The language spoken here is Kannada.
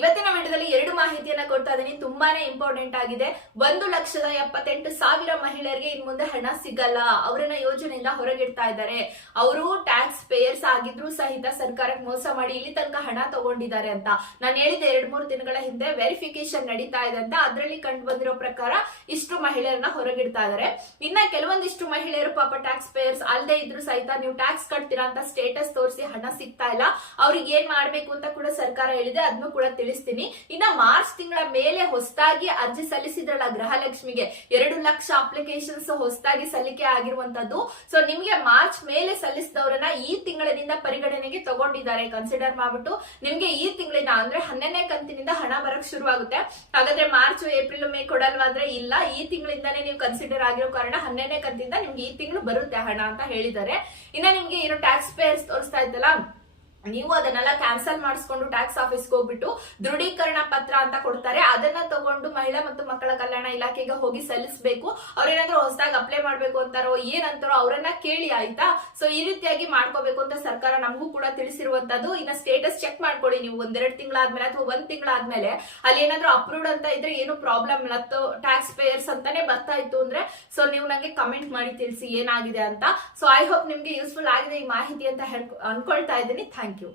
ಇವತ್ತಿನ ವಿಡಿಯೋದಲ್ಲಿ ಎರಡು ಮಾಹಿತಿಯನ್ನ ಕೊಡ್ತಾ ಇದ್ದೀನಿ. ತುಂಬಾನೇ ಇಂಪಾರ್ಟೆಂಟ್ ಆಗಿದೆ. ಒಂದು ಲಕ್ಷದ ಎಪ್ಪತ್ತೆಂಟು ಸಾವಿರ ಮಹಿಳೆಯರಿಗೆ ಇನ್ ಮುಂದೆ ಹಣ ಸಿಗಲ್ಲ. ಅವರನ್ನ ಯೋಜನೆಯಿಂದ ಹೊರಗಿಡ್ತಾ ಇದ್ದಾರೆ. ಅವರು ಟ್ಯಾಕ್ಸ್ ಪೇಯರ್ಸ್ ಆಗಿದ್ರು ಸಹಿತ ಸರ್ಕಾರಕ್ಕೆ ಮೋಸ ಮಾಡಿ ಇಲ್ಲಿ ತನಕ ಹಣ ತಗೊಂಡಿದ್ದಾರೆ ಅಂತ. ನಾನು ಹೇಳಿದೆ ಎರಡ್ ಮೂರು ದಿನಗಳ ಹಿಂದೆ ವೆರಿಫಿಕೇಶನ್ ನಡೀತಾ ಇದೆ ಅಂತ. ಅದರಲ್ಲಿ ಕಂಡು ಬಂದಿರೋ ಪ್ರಕಾರ ಇಷ್ಟು ಮಹಿಳೆಯರನ್ನ ಹೊರಗಿಡ್ತಾ ಇದ್ದಾರೆ. ಇನ್ನ ಕೆಲವೊಂದಿಷ್ಟು ಮಹಿಳೆಯರು ಪಾಪ ಟ್ಯಾಕ್ಸ್ ಪೇಯರ್ಸ್ ಅಲ್ಲದೆ ಇದ್ರು ಸಹಿತ ನೀವು ಟ್ಯಾಕ್ಸ್ ಕಟ್ತೀರಾ ಅಂತ ಸ್ಟೇಟಸ್ ತೋರಿಸಿ ಹಣ ಸಿಗ್ತಾ ಇಲ್ಲ. ಅವ್ರಿಗೆ ಏನ್ ಮಾಡ್ಬೇಕು ಅಂತ ಕೂಡ ಸರ್ಕಾರ ಹೇಳಿದೆ. ಅದನ್ನು ಕೂಡ ತಿಳಿಸ್ತೀನಿ. ಇನ್ನ ಮಾರ್ಚ್ ತಿಂಗಳ ಮೇಲೆ ಹೊಸದಾಗಿ ಅರ್ಜಿ ಸಲ್ಲಿಸಿದ್ರಲ್ಲ ಗೃಹಲಕ್ಷ್ಮಿಗೆ. ಎರಡು ಲಕ್ಷ ಅಪ್ಲಿಕೇಶನ್ಸ್ ಹೊಸದಾಗಿ ಸಲ್ಲಿಕೆ ಆಗಿರುವಂತದ್ದು. ಸೊ ನಿಮ್ಗೆ ಮಾರ್ಚ್ ಮೇಲೆ ಸಲ್ಲಿಸಿದವರನ್ನ ಈ ತಿಂಗಳಿನಿಂದ ಪರಿಗಣನೆಗೆ ತಗೊಂಡಿದ್ದಾರೆ. ಕನ್ಸಿಡರ್ ಮಾಡ್ಬಿಟ್ಟು ನಿಮ್ಗೆ ಈ ತಿಂಗಳಿನ ಅಂದ್ರೆ ಹನ್ನೆರಡನೇ ಕಂತಿನಿಂದ ಹಣ ಬರಕ್ ಶುರುವಾಗುತ್ತೆ. ಹಾಗಾದ್ರೆ ಮಾರ್ಚ್, ಏಪ್ರಿಲ್, ಮೇ ಕೊಡಲ್ವಾ ಅಂದ್ರೆ ಇಲ್ಲ. ಈ ತಿಂಗಳಿಂದಾನೇ ನೀವು ಕನ್ಸಿಡರ್ ಆಗಿರೋ ಕಾರಣ ಹನ್ನೆರಡನೇ ಕಂತಿಂದ ನಿಮ್ಗೆ ಈ ತಿಂಗಳು ಬರುತ್ತೆ ಹಣ ಅಂತ ಹೇಳಿದ್ದಾರೆ. ಇನ್ನ ನಿಮ್ಗೆ ಏನು ಟ್ಯಾಕ್ಸ್ ಪೇಯರ್ಸ್ ತೋರಿಸ್ತಾ ಇದ್ದಲ್ಲ? ನೀವು ಅದನ್ನೆಲ್ಲ ಕ್ಯಾನ್ಸಲ್ ಮಾಡಿಸ್ಕೊಂಡು ಟ್ಯಾಕ್ಸ್ ಆಫೀಸ್ಗೆ ಹೋಗ್ಬಿಟ್ಟು ದೃಢೀಕರಣ ಪತ್ರ ಅಂತ ಕೊಡ್ತಾರೆ. ಅದನ್ನ ತಗೊಂಡು ಮಹಿಳಾ ಮತ್ತು ಮಕ್ಕಳ ಕಲ್ಯಾಣ ಇಲಾಖೆಗೆ ಹೋಗಿ ಸಲ್ಲಿಸಬೇಕು. ಅವ್ರೇನಾದ್ರೂ ಹೊಸದಾಗಿ ಅಪ್ಲೈ ಮಾಡ್ಬೇಕು ಅಂತಾರೋ, ಏನಂತಾರೋ ಅವರನ್ನ ಕೇಳಿ, ಆಯ್ತಾ? ಸೊ ಈ ರೀತಿಯಾಗಿ ಮಾಡ್ಕೋಬೇಕು ಅಂತ ಸರ್ಕಾರ ನಮಗೂ ಕೂಡ ತಿಳಿಸಿರುವಂತದ್ದು. ಇನ್ನ ಸ್ಟೇಟಸ್ ಚೆಕ್ ಮಾಡ್ಕೊಳ್ಳಿ ನೀವು. ಒಂದೆರಡು ತಿಂಗಳಾದ್ಮೇಲೆ ಅಥವಾ ಒಂದ್ ತಿಂಗಳಾದ್ಮೇಲೆ ಅಲ್ಲಿ ಏನಾದ್ರೂ ಅಪ್ರೂವ್ಡ್ ಅಂತ ಇದ್ರೆ ಏನು ಪ್ರಾಬ್ಲಮ್ ಇಲ್ಲ. ಟ್ಯಾಕ್ಸ್ ಪೇಯರ್ಸ್ ಅಂತಾನೆ ಬರ್ತಾ ಇತ್ತು ಅಂದ್ರೆ ಸೊ ನೀವು ನಂಗೆ ಕಮೆಂಟ್ ಮಾಡಿ ತಿಳಿಸಿ ಏನಾಗಿದೆ ಅಂತ. ಸೊ ಐ ಹೋಪ್ ನಿಮ್ಗೆ ಯೂಸ್ಫುಲ್ ಆಗಿದೆ ಈ ಮಾಹಿತಿ ಅಂತ ಅನ್ಕೊಳ್ತಾ ಇದ್ದೀನಿ. Thank you